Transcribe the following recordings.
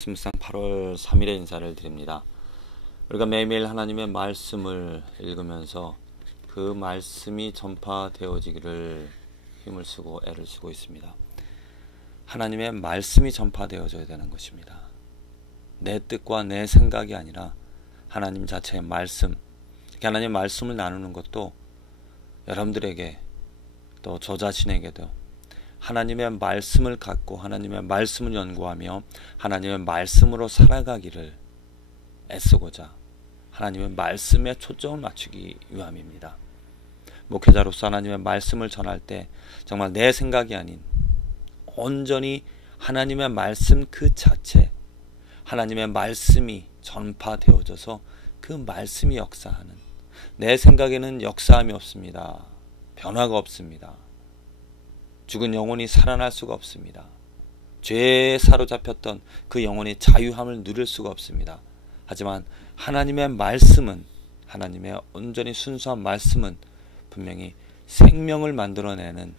말씀상 8월 3일에 인사를 드립니다. 우리가 매일매일 하나님의 말씀을 읽으면서 그 말씀이 전파되어지기를 힘을 쓰고 애를 쓰고 있습니다. 하나님의 말씀이 전파되어져야 되는 것입니다. 내 뜻과 내 생각이 아니라 하나님 자체의 말씀, 하나님의 말씀을 나누는 것도 여러분들에게 또 저 자신에게도 하나님의 말씀을 갖고 하나님의 말씀을 연구하며 하나님의 말씀으로 살아가기를 애쓰고자 하나님의 말씀에 초점을 맞추기 위함입니다. 목회자로서 하나님의 말씀을 전할 때 정말 내 생각이 아닌 온전히 하나님의 말씀 그 자체, 하나님의 말씀이 전파되어져서 그 말씀이 역사하는, 내 생각에는 역사함이 없습니다. 변화가 없습니다. 죽은 영혼이 살아날 수가 없습니다. 죄에 사로잡혔던 그 영혼이 자유함을 누릴 수가 없습니다. 하지만 하나님의 말씀은, 하나님의 온전히 순수한 말씀은 분명히 생명을 만들어내는,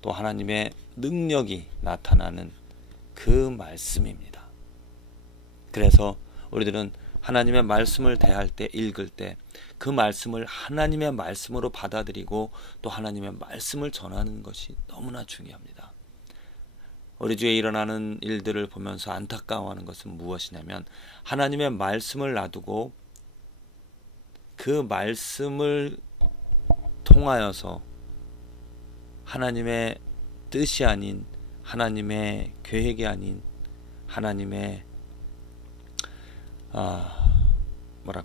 또 하나님의 능력이 나타나는 그 말씀입니다. 그래서 우리들은 하나님의 말씀을 대할 때, 읽을 때 그 말씀을 하나님의 말씀으로 받아들이고 또 하나님의 말씀을 전하는 것이 너무나 중요합니다. 우리 주위에 일어나는 일들을 보면서 안타까워하는 것은 무엇이냐면, 하나님의 말씀을 놔두고 그 말씀을 통하여서 하나님의 뜻이 아닌, 하나님의 계획이 아닌, 하나님의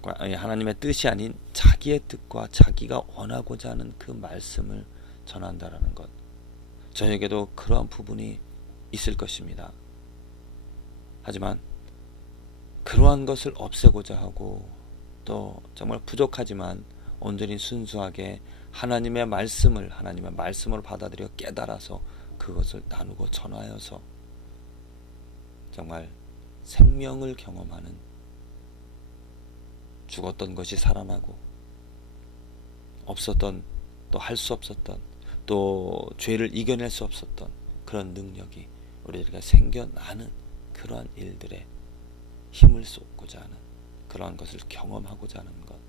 하나님의 뜻이 아닌 자기의 뜻과 자기가 원하고자 하는 그 말씀을 전한다라는 것, 저에게도 그러한 부분이 있을 것입니다. 하지만 그러한 것을 없애고자 하고, 또 정말 부족하지만 온전히 순수하게 하나님의 말씀으로 받아들여 깨달아서 그것을 나누고 전하여서 정말 생명을 경험하는, 죽었던 것이 살아나고 없었던, 또 할 수 없었던, 또 죄를 이겨낼 수 없었던 그런 능력이 우리에게 생겨나는 그러한 일들에 힘을 쏟고자 하는, 그러한 것을 경험하고자 하는 것,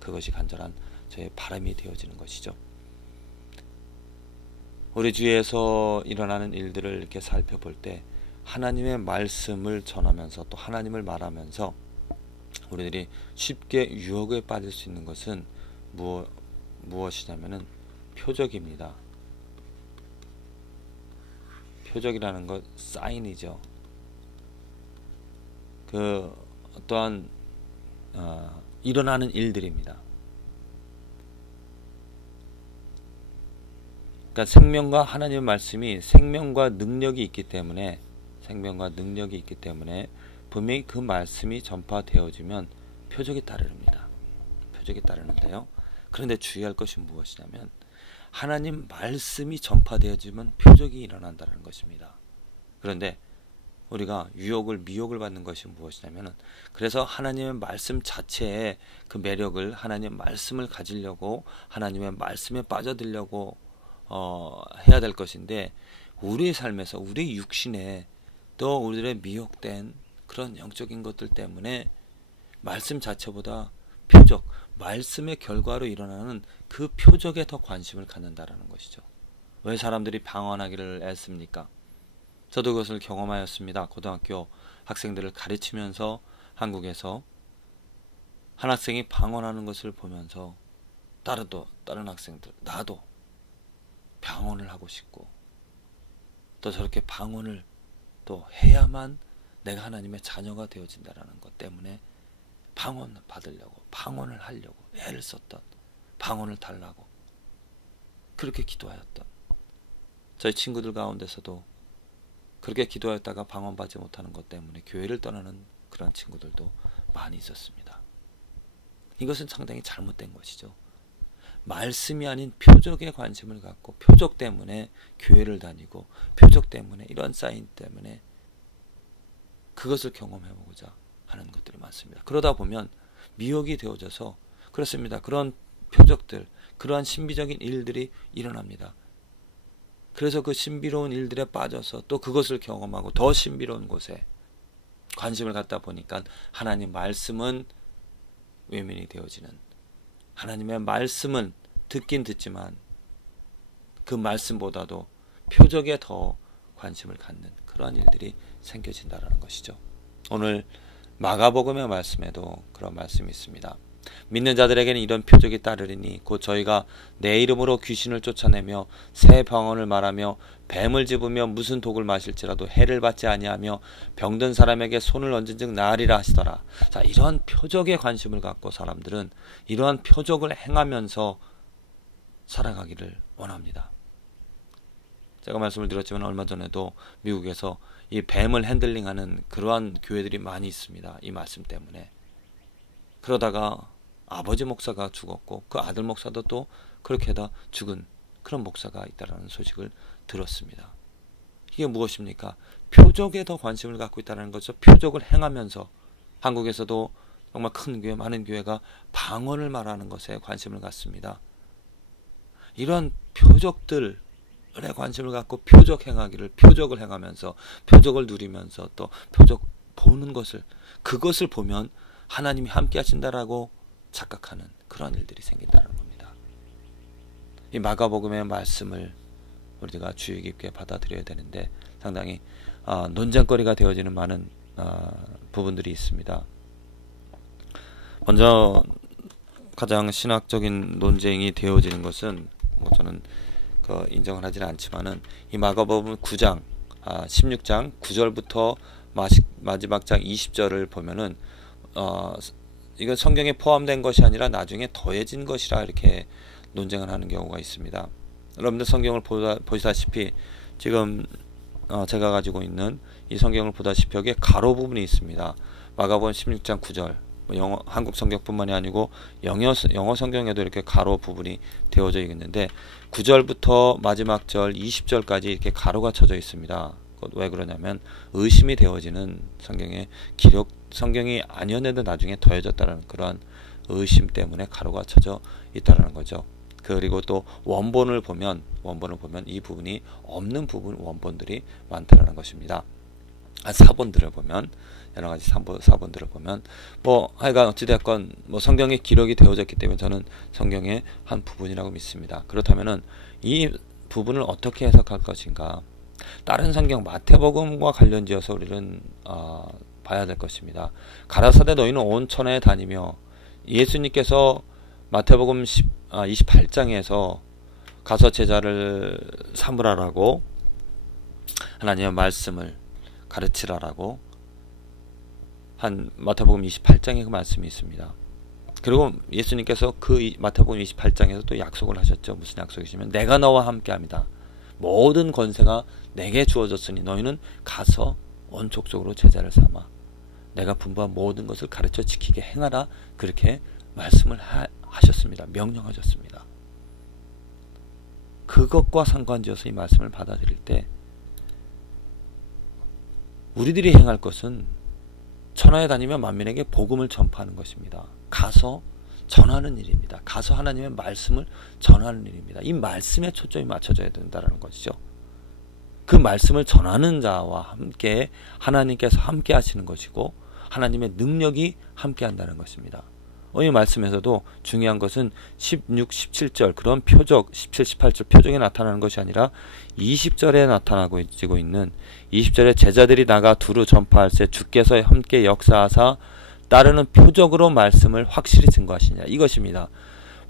그것이 간절한 저의 바람이 되어지는 것이죠. 우리 주위에서 일어나는 일들을 이렇게 살펴볼 때 하나님의 말씀을 전하면서 또 하나님을 말하면서 우리들이 쉽게 유혹에 빠질 수 있는 것은 무엇이냐면은 표적입니다. 표적이라는 것, 사인이죠. 그 어떠한 일어나는 일들입니다. 그러니까 생명과 하나님의 말씀이 생명과 능력이 있기 때문에 분명히 그 말씀이 전파되어지면 표적이 따릅니다. 표적이 따르는데요. 그런데 주의할 것이 무엇이냐면, 하나님 말씀이 전파되어지면 표적이 일어난다는 것입니다. 그런데 우리가 미혹을 받는 것이 무엇이냐면, 그래서 하나님의 말씀 자체의 그 매력을, 하나님의 말씀을 가지려고 하나님의 말씀에 빠져들려고 해야 될 것인데, 우리의 삶에서 우리의 육신에 또 우리들의 미혹된 그런 영적인 것들 때문에 말씀 자체보다 표적, 말씀의 결과로 일어나는 그 표적에 더 관심을 갖는다라는 것이죠. 왜 사람들이 방언하기를 애씁니까? 저도 그것을 경험하였습니다. 고등학교 학생들을 가르치면서 한국에서 한 학생이 방언하는 것을 보면서 다른 학생들, 나도 방언을 하고 싶고, 또 저렇게 방언을 또 해야만 내가 하나님의 자녀가 되어진다라는 것 때문에 방언을 받으려고, 방언을 하려고 애를 썼던, 방언을 달라고 그렇게 기도하였던, 저희 친구들 가운데서도 그렇게 기도하였다가 방언 받지 못하는 것 때문에 교회를 떠나는 그런 친구들도 많이 있었습니다. 이것은 상당히 잘못된 것이죠. 말씀이 아닌 표적에 관심을 갖고, 표적 때문에 교회를 다니고, 표적 때문에 이런 사인 때문에 그것을 경험해보고자 하는 것들이 많습니다. 그러다 보면 미혹이 되어져서, 그렇습니다, 그런 표적들, 그러한 신비적인 일들이 일어납니다. 그래서 그 신비로운 일들에 빠져서 또 그것을 경험하고 더 신비로운 곳에 관심을 갖다 보니까 하나님 말씀은 외면이 되어지는, 하나님의 말씀은 듣긴 듣지만 그 말씀보다도 표적에 더 관심을 갖는 그러한 일들이 생겨진다라는 것이죠. 오늘 마가복음의 말씀에도 그런 말씀이 있습니다. 믿는 자들에게는 이런 표적이 따르리니 곧 저희가 내 이름으로 귀신을 쫓아내며 새 병언을 말하며 뱀을 집으며 무슨 독을 마실지라도 해를 받지 아니하며 병든 사람에게 손을 얹은즉 나으리라 하시더라. 자, 이러한 표적에 관심을 갖고 사람들은 이러한 표적을 행하면서 살아가기를 원합니다. 제가 말씀을 드렸지만 얼마 전에도 미국에서 이 뱀을 핸들링하는 그러한 교회들이 많이 있습니다. 이 말씀 때문에. 그러다가 아버지 목사가 죽었고 그 아들 목사도 또 그렇게 다 죽은 그런 목사가 있다는 소식을 들었습니다. 이게 무엇입니까? 표적에 더 관심을 갖고 있다는 거죠. 표적을 행하면서 한국에서도 정말 큰 교회, 많은 교회가 방언을 말하는 것에 관심을 갖습니다. 이런 표적들에 관심을 갖고 표적 행하기를, 표적을 행하면서 표적을 누리면서 또 표적 보는 것을, 그것을 보면 하나님이 함께 하신다라고 착각하는 그런 일들이 생긴다는 겁니다. 이 마가복음의 말씀을 우리가 주의 깊게 받아들여야 되는데 상당히 논쟁거리가 되어지는 많은 부분들이 있습니다. 먼저 가장 신학적인 논쟁이 되어지는 것은 저는 인정을 하지는 않지만은 이 마가복음 9장 16장 9절부터 마지막 장 20절을 보면은 이건 성경에 포함된 것이 아니라 나중에 더해진 것이라 이렇게 논쟁을 하는 경우가 있습니다. 여러분들 성경을 보시다시피 지금 제가 가지고 있는 이 성경을 보다시피 여기에 가로 부분이 있습니다. 마가복음 16장 9절, 한국 성경뿐만이 아니고 영어 성경에도 이렇게 가로 부분이 되어져 있는데 9절부터 마지막 절 20절까지 이렇게 가로가 쳐져 있습니다. 왜 그러냐면 의심이 되어지는 성경의 기록, 성경이 아니었는데 나중에 더해졌다는 그러한 의심 때문에 가로가 쳐져 있다는 거죠. 그리고 또 원본을 보면 이 부분이 없는 부분 원본들이 많다는 것입니다. 사본들을 보면 여러 가지 사본들을 보면 하여간 어찌됐건 성경에 기록이 되어졌기 때문에 저는 성경의 한 부분이라고 믿습니다. 그렇다면은 이 부분을 어떻게 해석할 것인가? 다른 성경 마태복음과 관련지어서 우리는 봐야 될 것입니다. 가라사대 너희는 온 천하에 다니며 예수님께서 마태복음 28장에서 가서 제자를 삼으라라고 하나님의 말씀을 가르치라라고 한 마태복음 28장에 그 말씀이 있습니다. 그리고 예수님께서 그 마태복음 28장에서 또 약속을 하셨죠. 무슨 약속이시면 내가 너와 함께합니다. 모든 권세가 내게 주어졌으니 너희는 가서 온 족속으로 제자를 삼아 내가 분부한 모든 것을 가르쳐 지키게 행하라. 그렇게 말씀을 하셨습니다. 명령하셨습니다. 그것과 상관지어서 이 말씀을 받아들일 때 우리들이 행할 것은 천하에 다니며 만민에게 복음을 전파하는 것입니다. 가서 전하는 일입니다. 가서 하나님의 말씀을 전하는 일입니다. 이 말씀에 초점이 맞춰져야 된다는 것이죠. 그 말씀을 전하는 자와 함께 하나님께서 함께 하시는 것이고 하나님의 능력이 함께 한다는 것입니다. 이 말씀에서도 중요한 것은 16, 17절 그런 표적, 17, 18절 표적이 나타나는 것이 아니라 20절에 나타나고 있는 20절에 제자들이 나가 두루 전파할세 주께서 함께 역사하사 따르는 표적으로 말씀을 확실히 증거하시냐 이것입니다.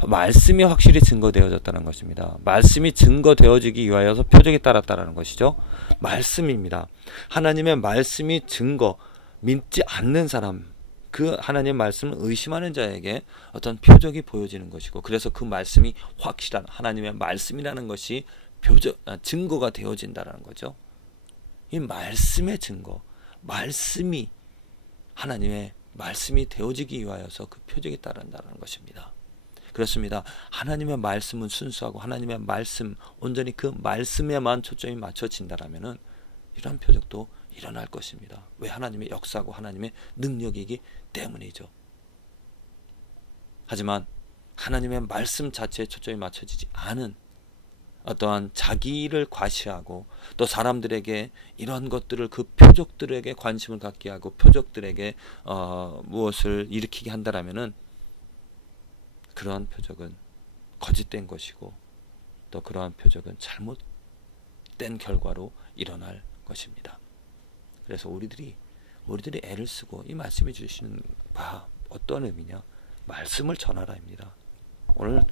말씀이 확실히 증거되어졌다는 것입니다. 말씀이 증거되어지기 위하여서 표적이 따랐다는 것이죠. 말씀입니다. 하나님의 말씀이 증거, 믿지 않는 사람, 그 하나님의 말씀을 의심하는 자에게 어떤 표적이 보여지는 것이고 그래서 그 말씀이 확실한 하나님의 말씀이라는 것이 증거가 되어진다는 거죠. 이 말씀의 증거, 말씀이 하나님의 말씀이 되어지기 위하여서 그 표적이 따른다는 것입니다. 그렇습니다. 하나님의 말씀은 순수하고 하나님의 말씀 온전히 그 말씀에만 초점이 맞춰진다라면은 이런 표적도 일어날 것입니다. 왜? 하나님의 역사고 하나님의 능력이기 때문이죠. 하지만 하나님의 말씀 자체에 초점이 맞춰지지 않은 어떠한 자기를 과시하고 또 사람들에게 이런 것들을 그 표적들에게 관심을 갖게 하고 표적들에게 무엇을 일으키게 한다라면은 그러한 표적은 거짓된 것이고 또 그러한 표적은 잘못된 결과로 일어날 것입니다. 그래서 우리들이 애를 쓰고 이 말씀해 주시는 바 어떤 의미냐? 말씀을 전하라입니다. 오늘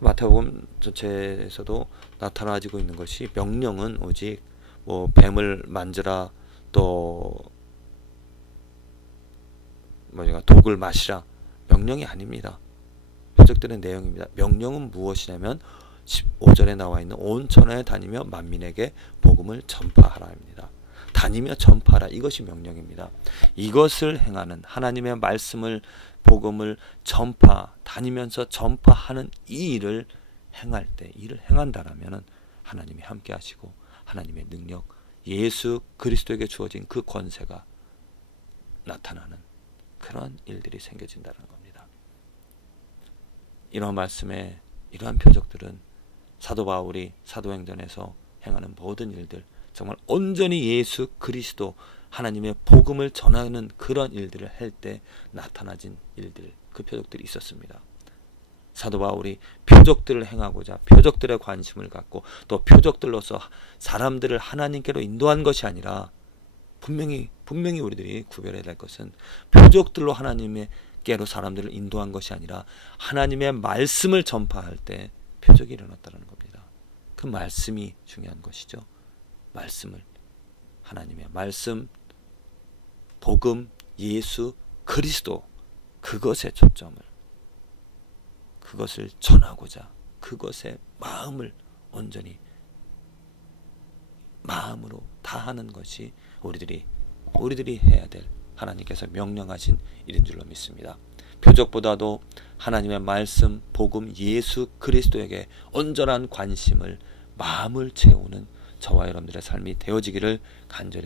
마태복음 전체에서도 나타나지고 있는 것이 명령은 오직 뭐 뱀을 만져라 또 독을 마시라 명령이 아닙니다. 표적들의 내용입니다. 명령은 무엇이냐면 15절에 나와 있는 온 천하에 다니며 만민에게 복음을 전파하라입니다. 다니며 전파하라 이것이 명령입니다. 이것을 행하는 하나님의 말씀을 복음을 다니면서 전파하는 이 일을 행할 때 일을 행한다라면 하나님이 함께 하시고 하나님의 능력 예수 그리스도에게 주어진 그 권세가 나타나는 그런 일들이 생겨진다는 겁니다. 이러한 말씀에 이러한 표적들은 사도 바울이 사도행전에서 행하는 모든 일들 정말 온전히 예수 그리스도 하나님의 복음을 전하는 그런 일들을 할 때 나타나진 일들 그 표적들이 있었습니다. 사도 바울이 표적들을 행하고자 표적들에 관심을 갖고 또 표적들로서 사람들을 하나님께로 인도한 것이 아니라 분명히 우리들이 구별해야 될 것은 표적들로 하나님께로 사람들을 인도한 것이 아니라 하나님의 말씀을 전파할 때 표적이 일어났다는 겁니다. 그 말씀이 중요한 것이죠. 말씀을 하나님의 말씀 복음 예수 그리스도 그것에 초점을 그것을 전하고자 그것에 마음을 온전히 마음으로 다하는 것이 우리들이 해야 될 하나님께서 명령하신 일인 줄로 믿습니다. 표적보다도 하나님의 말씀 복음 예수 그리스도에게 온전한 관심을 마음을 채우는 저와 여러분들의 삶이 되어지기를 간절히